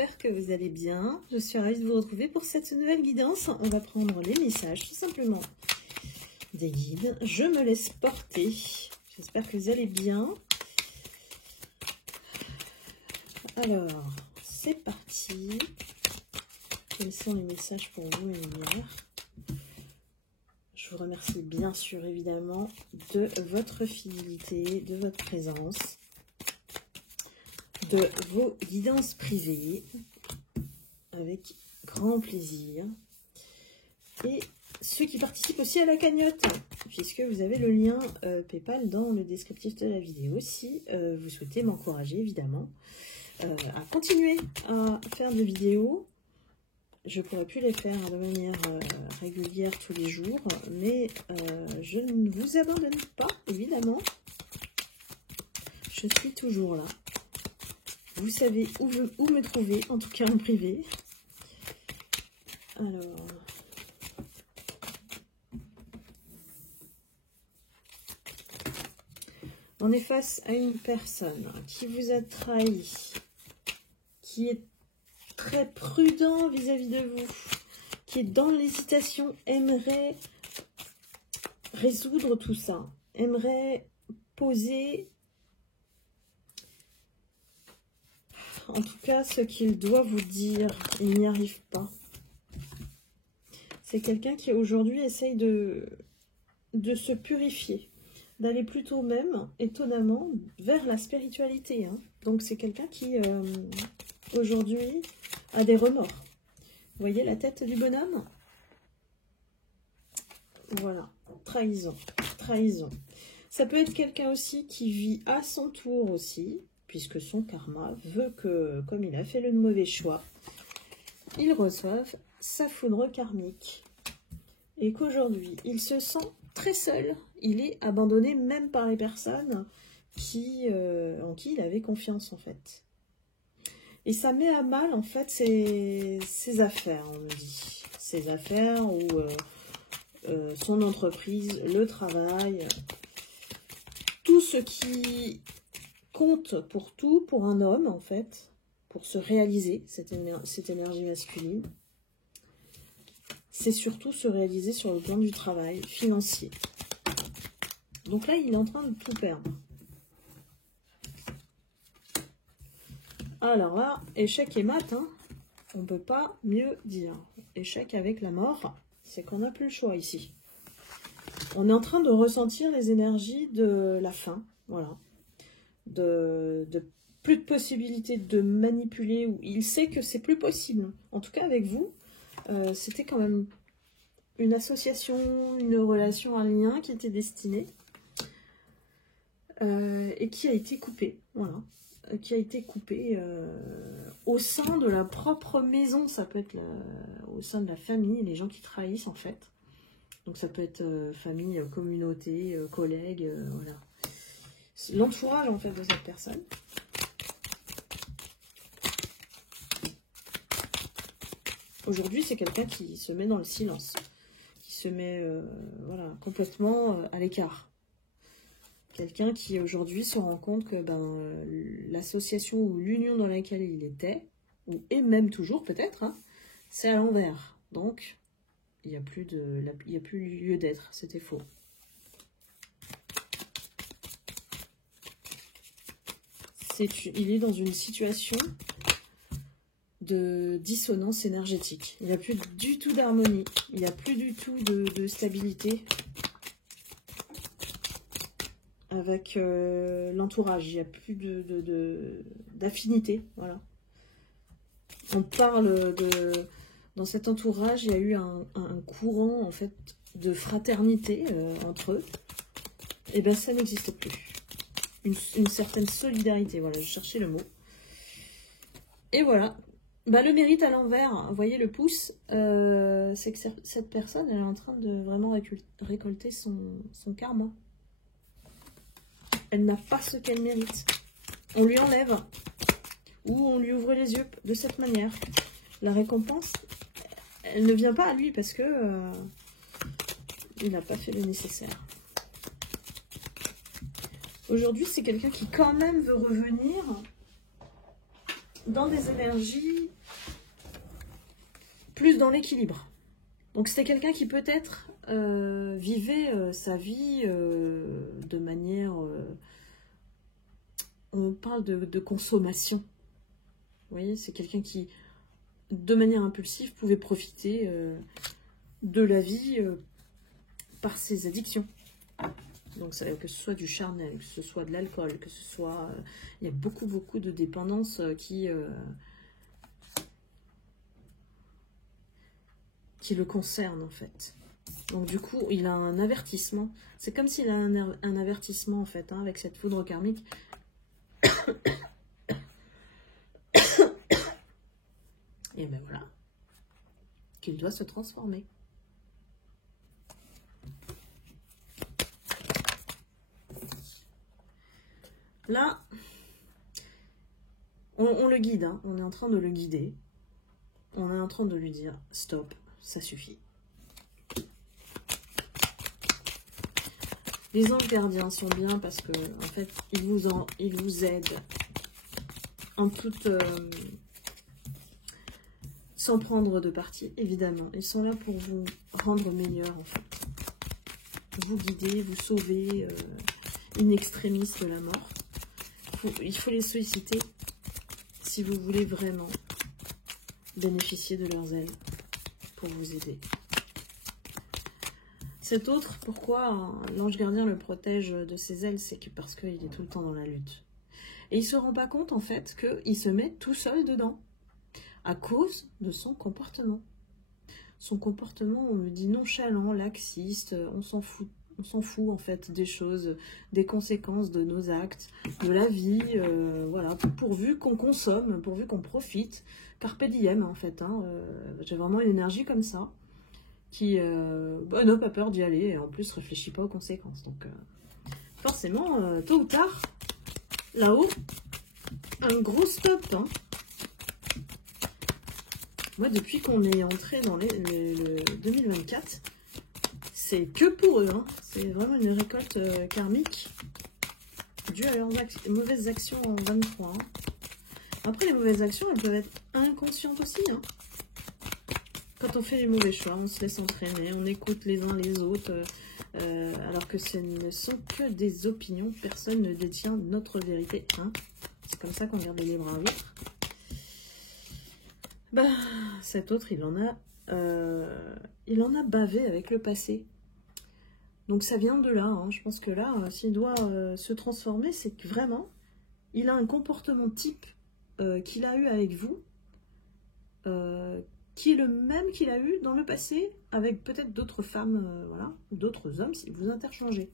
j'espère que vous allez bien. Je suis ravie de vous retrouver pour cette nouvelle guidance. On va prendre les messages, tout simplement, des guides. Je me laisse porter. J'espère que vous allez bien. Alors, c'est parti. Quels sont les messages pour vous, les lumières? Je vous remercie bien sûr, évidemment, de votre fidélité, de votre présence, de vos guidances privées, avec grand plaisir. Et ceux qui participent aussi à la cagnotte, puisque vous avez le lien PayPal dans le descriptif de la vidéo, si vous souhaitez m'encourager, évidemment, à continuer à faire des vidéos. Je pourrais plus les faire de manière régulière tous les jours, mais je ne vous abandonne pas, évidemment. Je suis toujours là. Vous savez où me trouver, en tout cas en privé. Alors, on est face à une personne qui vous a trahi, qui est très prudent vis-à-vis de vous, qui est dans l'hésitation, aimerait résoudre tout ça, aimerait poser, en tout cas, ce qu'il doit vous dire. Il n'y arrive pas. C'est quelqu'un qui aujourd'hui essaye de se purifier, d'aller plutôt même, étonnamment, vers la spiritualité. Hein. Donc c'est quelqu'un qui, aujourd'hui, a des remords. Vous voyez la tête du bonhomme? Voilà, trahison, trahison. Ça peut être quelqu'un aussi qui vit à son tour aussi, puisque son karma veut que, comme il a fait le mauvais choix, il reçoive sa foudre karmique. Et qu'aujourd'hui, il se sent très seul. Il est abandonné même par les personnes en qui il avait confiance, en fait. Et ça met à mal, en fait, ses affaires, on me dit. Ses affaires ou son entreprise, le travail. Tout ce qui compte pour tout, pour un homme, en fait, pour se réaliser, cette énergie masculine. C'est surtout se réaliser sur le plan du travail financier. Donc là, il est en train de tout perdre. Alors là, échec et mat, hein, on ne peut pas mieux dire. Échec avec la mort, c'est qu'on n'a plus le choix ici. On est en train de ressentir les énergies de la fin, voilà. De plus de possibilité de manipuler, ou il sait que c'est plus possible. En tout cas, avec vous, c'était quand même une association, une relation, un lien qui était destiné et qui a été coupé, voilà. Qui a été coupé au sein de la propre maison. Ça peut être au sein de la famille, les gens qui trahissent en fait. Donc ça peut être famille, communauté, collègues, voilà. L'entourage en fait de cette personne. Aujourd'hui, c'est quelqu'un qui se met dans le silence, qui se met voilà, complètement à l'écart. Quelqu'un qui aujourd'hui se rend compte que l'association ou l'union dans laquelle il était, et même toujours peut-être, hein, c'est à l'envers. Donc, il n'y a plus lieu d'être, c'était faux. Il est dans une situation de dissonance énergétique. Il n'y a plus du tout d'harmonie, il n'y a plus du tout de stabilité avec l'entourage, il n'y a plus d'affinité, voilà. On parle dans cet entourage, il y a eu un courant en fait de fraternité entre eux, et bien ça n'existe plus. Une certaine solidarité, voilà, je cherchais le mot. Et voilà, le mérite à l'envers, vous voyez le pouce, c'est que cette personne, elle est en train de vraiment récolter son karma. Elle n'a pas ce qu'elle mérite. On lui enlève. Ou on lui ouvre les yeux de cette manière. La récompense, elle ne vient pas à lui parce que il n'a pas fait le nécessaire. Aujourd'hui, c'est quelqu'un qui quand même veut revenir dans des énergies plus dans l'équilibre. Donc c'était quelqu'un qui peut-être vivait sa vie de manière... on parle de consommation. Vous voyez, c'est quelqu'un qui, de manière impulsive, pouvait profiter de la vie par ses addictions. Donc que ce soit du charnel, que ce soit de l'alcool, que ce soit... il y a beaucoup de dépendances qui le concernent en fait. Donc du coup, il a un avertissement. C'est comme s'il a un avertissement en fait, hein, avec cette foudre karmique. Et ben voilà, qu'il doit se transformer. Là, on le guide, hein. On est en train de le guider. On est en train de lui dire, stop, ça suffit. Les anges gardiens sont bien parce que, en fait, ils vous aident en toute... sans prendre de parti, évidemment. Ils sont là pour vous rendre meilleur, en fait. Vous guider, vous sauver in extremis de la mort. Il faut les solliciter si vous voulez vraiment bénéficier de leurs ailes pour vous aider. Cet autre, pourquoi l'ange gardien le protège de ses ailes, c'est que parce qu'il est tout le temps dans la lutte. Et il ne se rend pas compte, en fait, qu'il se met tout seul dedans, à cause de son comportement. Son comportement, on le dit nonchalant, laxiste, on s'en fout, en fait, des choses, des conséquences de nos actes, de la vie, voilà, pourvu qu'on consomme, pourvu qu'on profite, carpe diem, en fait, hein, j'ai vraiment une énergie comme ça, qui n'a pas peur d'y aller, et en plus réfléchit pas aux conséquences. Donc forcément, tôt ou tard, là-haut, un gros stop. Hein. Moi, depuis qu'on est entré dans le 2024, c'est que pour eux. Hein. C'est vraiment une récolte karmique due à leurs mauvaises actions en 23. Hein. Après, les mauvaises actions, elles peuvent être inconscientes aussi. Hein. Quand on fait les mauvais choix, on se laisse entraîner, on écoute les uns les autres, alors que ce ne sont que des opinions, personne ne détient notre vérité. Hein. C'est comme ça qu'on garde les libres arbitres. Bah, cet autre, il en a bavé avec le passé. Donc ça vient de là. Hein. Je pense que là, s'il doit se transformer, c'est que vraiment, il a un comportement type qu'il a eu avec vous, qui est le même qu'il a eu dans le passé avec peut-être d'autres femmes, voilà, ou d'autres hommes, si vous interchangez.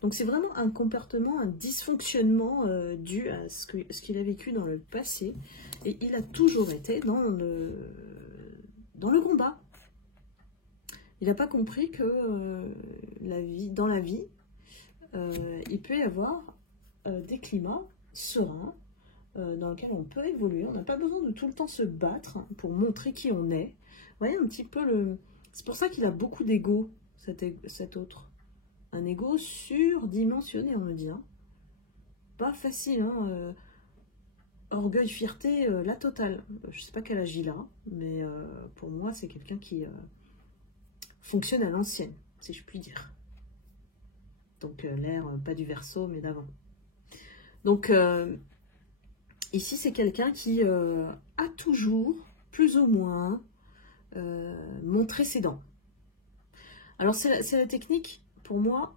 Donc c'est vraiment un comportement, un dysfonctionnement dû à ce qu'il a vécu dans le passé. Et il a toujours été dans le combat. Il n'a pas compris que dans la vie, il peut y avoir des climats sereins, dans lequel on peut évoluer. On n'a pas besoin de tout le temps se battre pour montrer qui on est. Vous voyez un petit peu le... C'est pour ça qu'il a beaucoup d'ego, cet autre. Un ego surdimensionné, on me dit. Hein. Pas facile, hein. Orgueil, fierté, la totale. Je sais pas quel âge il a, mais pour moi, c'est quelqu'un qui fonctionne à l'ancienne, si je puis dire. Donc l'air, pas du Verseau, mais d'avant. Donc... ici, c'est quelqu'un qui a toujours, plus ou moins, montré ses dents. Alors, c'est la technique, pour moi,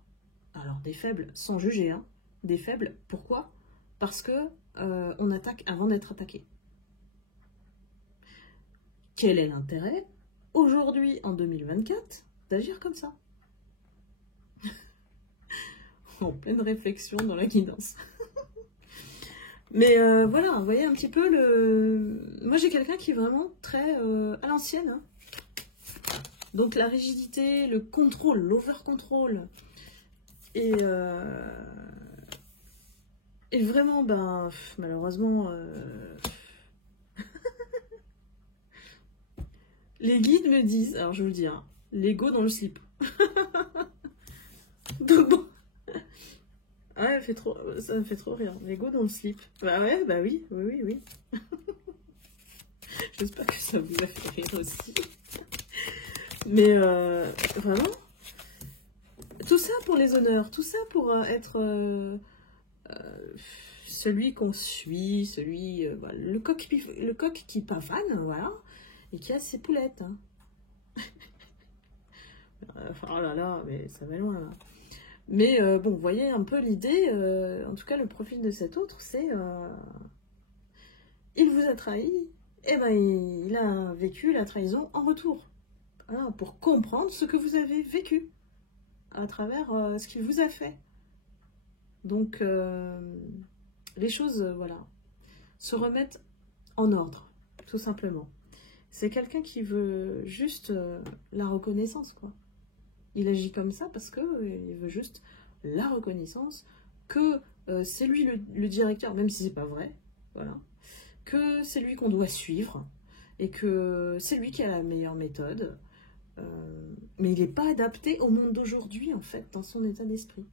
alors des faibles, sans juger, hein, des faibles, pourquoi? Parce que on attaque avant d'être attaqué. Quel est l'intérêt, aujourd'hui, en 2024, d'agir comme ça? En pleine réflexion dans la guidance. Mais voilà, vous voyez un petit peu le... Moi, j'ai quelqu'un qui est vraiment très à l'ancienne. Hein. Donc, la rigidité, le contrôle, l'over-control. Et vraiment, ben, malheureusement... les guides me disent... Alors, je vous le dis, hein, l'ego dans le slip. Donc, bon... Ah, ça me fait trop rire. Lego dans le slip. Bah ouais, bah oui, oui, oui, oui. J'espère que ça vous a fait rire aussi. Mais vraiment, tout ça pour les honneurs, tout ça pour être celui qu'on suit, celui, voilà, le coq qui pavane, voilà, et qui a ses poulettes. Hein. Oh là là, mais ça va loin là. Mais bon, vous voyez un peu l'idée, en tout cas le profil de cet autre, c'est il vous a trahi, et ben il a vécu la trahison en retour. Voilà, pour comprendre ce que vous avez vécu à travers ce qu'il vous a fait. Donc les choses, voilà, se remettent en ordre, tout simplement. C'est quelqu'un qui veut juste la reconnaissance, quoi. Il agit comme ça parce que il veut juste la reconnaissance, que c'est lui le directeur, même si c'est pas vrai, voilà, que c'est lui qu'on doit suivre et que c'est lui qui a la meilleure méthode, mais il n'est pas adapté au monde d'aujourd'hui en fait, dans son état d'esprit.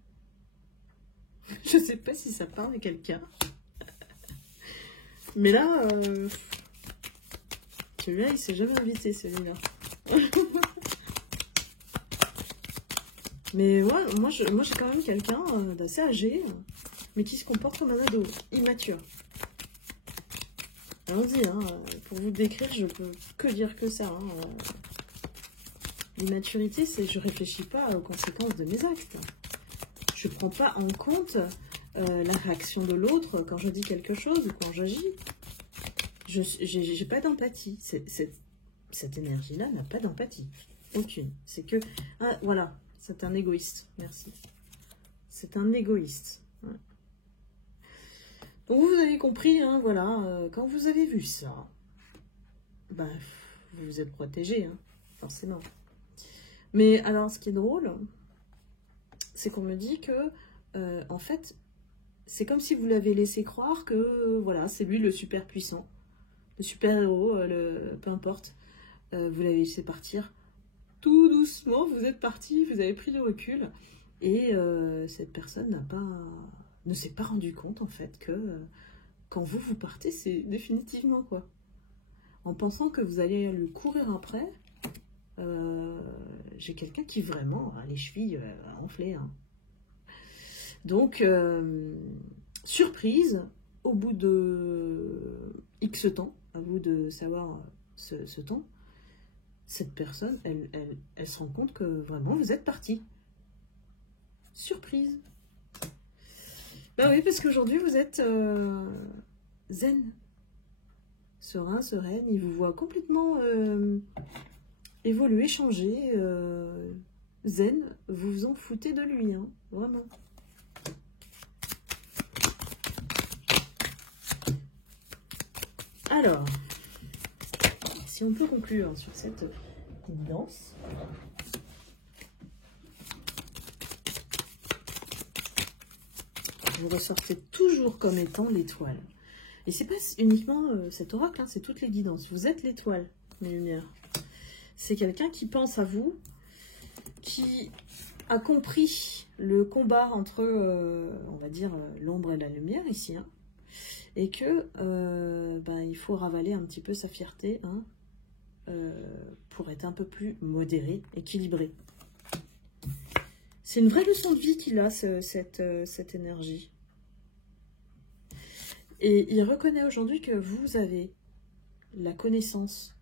Je sais pas si ça parle à quelqu'un, mais là, celui-là il s'est jamais invité, celui-là. Mais ouais, moi j'ai quand même quelqu'un d'assez âgé, mais qui se comporte comme un ado, immature. Allons-y, hein, pour vous décrire, je peux que dire que ça. Hein. L'immaturité, c'est je réfléchis pas aux conséquences de mes actes. Je prends pas en compte la réaction de l'autre quand je dis quelque chose ou quand j'agis. J'ai pas d'empathie. Cette énergie-là n'a pas d'empathie. Aucune. C'est que... Ah, voilà. C'est un égoïste, merci. C'est un égoïste. Ouais. Donc vous avez compris, hein, voilà, quand vous avez vu ça, ben, vous vous êtes protégé, hein, forcément. Mais alors, ce qui est drôle, c'est qu'on me dit que, en fait, c'est comme si vous l'avez laissé croire que, voilà, c'est lui le super puissant, le super héros, peu importe, vous l'avez laissé partir. Tout doucement, vous êtes parti, vous avez pris du recul et cette personne ne s'est pas rendu compte en fait que quand vous partez, c'est définitivement quoi. En pensant que vous allez lui courir après, j'ai quelqu'un qui vraiment a les chevilles enflées. Hein. Donc, surprise, au bout de X temps, à vous de savoir ce temps, cette personne, elle se rend compte que vraiment vous êtes parti. Surprise. Ben oui, parce qu'aujourd'hui vous êtes zen. Serein, sereine. Il vous voit complètement évoluer, changer. Zen, vous vous en foutez de lui, hein, vraiment. Alors, si on peut conclure sur cette guidance. Vous ressortez toujours comme étant l'étoile. Et c'est pas uniquement cet oracle, hein, c'est toutes les guidances. Vous êtes l'étoile, mes lumières. C'est quelqu'un qui pense à vous, qui a compris le combat entre, on va dire, l'ombre et la lumière ici, hein, et que ben, il faut ravaler un petit peu sa fierté, hein, pour être un peu plus modéré, équilibré. C'est une vraie leçon de vie qu'il a, cette énergie. Et il reconnaît aujourd'hui que vous avez la connaissance,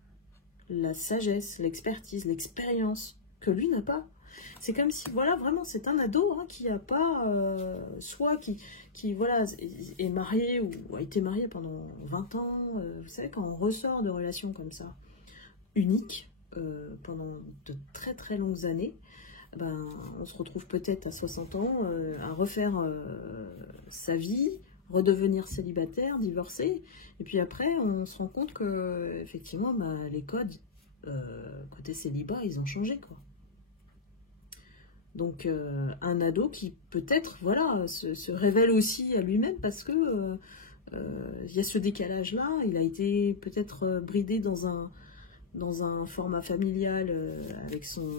la sagesse, l'expertise, l'expérience que lui n'a pas. C'est comme si, voilà, vraiment, c'est un ado hein, qui n'a pas, soit qui voilà, est marié ou a été marié pendant 20 ans. Vous savez, quand on ressort de relations comme ça, uniques, pendant de très très longues années, ben, on se retrouve peut-être à 60 ans à refaire sa vie, redevenir célibataire, divorcé, et puis après on se rend compte que effectivement ben, les codes côté célibat ils ont changé quoi. Donc un ado qui peut-être voilà se révèle aussi à lui-même parce que il y a ce décalage là, il a été peut-être bridé dans un format familial avec son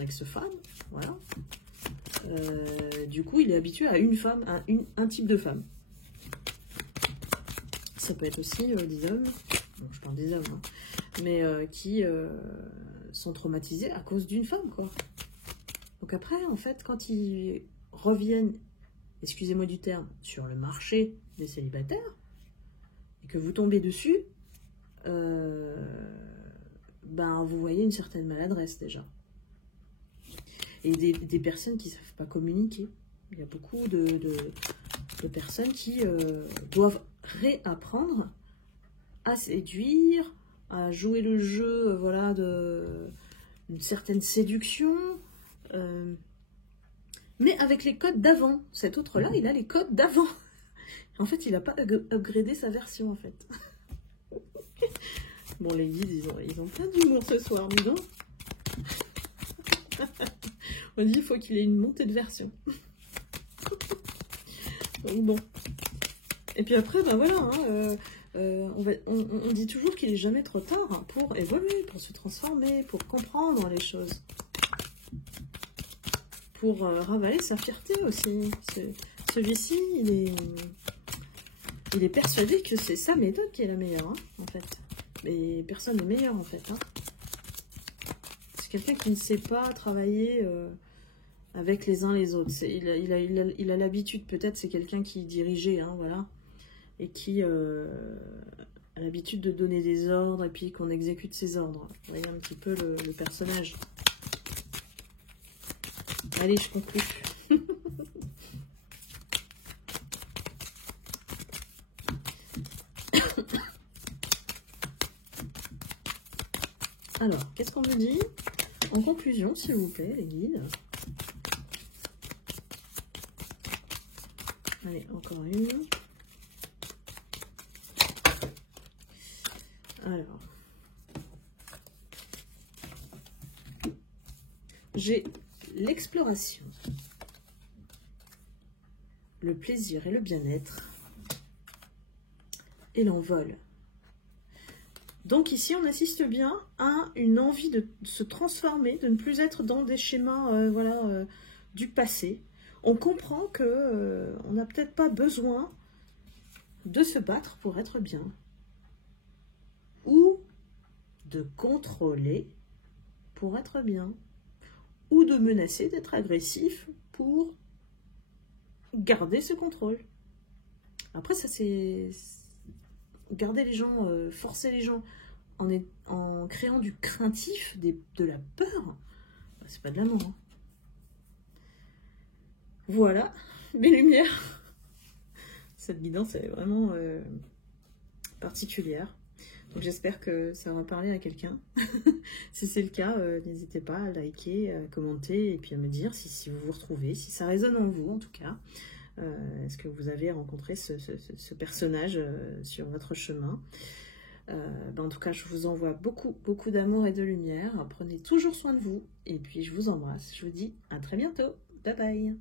ex-femme, voilà. Du coup, il est habitué à une femme, à un type de femme. Ça peut être aussi des hommes, bon, je parle des hommes, hein, mais qui sont traumatisés à cause d'une femme, quoi. Donc après, en fait, quand ils reviennent, excusez-moi du terme, sur le marché des célibataires, et que vous tombez dessus, ben, vous voyez une certaine maladresse déjà. Et des personnes qui ne savent pas communiquer. Il y a beaucoup de personnes qui doivent réapprendre à séduire, à jouer le jeu, voilà, une certaine séduction, mais avec les codes d'avant. Cet autre-là, il a les codes d'avant. En fait, il n'a pas upgradé sa version, en fait. Bon, les guides, ils ont plein d'humour ce soir, dis donc. On dit qu'il faut qu'il ait une montée de version. Donc bon. Et puis après, ben voilà, hein, on dit toujours qu'il n'est jamais trop tard pour évoluer, pour se transformer, pour comprendre les choses. Pour ravaler sa fierté aussi. Celui-ci, il est persuadé que c'est sa méthode qui est la meilleure, hein, en fait. Mais personne n'est meilleur, en fait. Hein. C'est quelqu'un qui ne sait pas travailler avec les uns les autres. Il a l'habitude, peut-être, c'est quelqu'un qui dirigeait, hein, voilà. Et qui a l'habitude de donner des ordres et puis qu'on exécute ses ordres. Vous voyez un petit peu le personnage. Allez, je conclue. Alors, qu'est-ce qu'on me dit? En conclusion, s'il vous plaît, les guides. Allez, encore une. Alors. J'ai l'exploration, le plaisir et le bien-être, et l'envol. Donc ici, on assiste bien à une envie de se transformer, de ne plus être dans des schémas voilà, du passé. On comprend que on n'a peut-être pas besoin de se battre pour être bien, ou de contrôler pour être bien, ou de menacer d'être agressif pour garder ce contrôle. Après, ça c'est... Garder les gens, forcer les gens en créant du craintif, de la peur, c'est pas de l'amour. Hein. Voilà, mes lumières. Cette guidance, elle est vraiment particulière. Donc j'espère que ça va parler à quelqu'un. Si c'est le cas, n'hésitez pas à liker, à commenter et puis à me dire si vous vous retrouvez, si ça résonne en vous en tout cas. Est-ce que vous avez rencontré ce personnage sur votre chemin? En tout cas, je vous envoie beaucoup d'amour et de lumière. Prenez toujours soin de vous. Et puis, je vous embrasse. Je vous dis à très bientôt. Bye bye.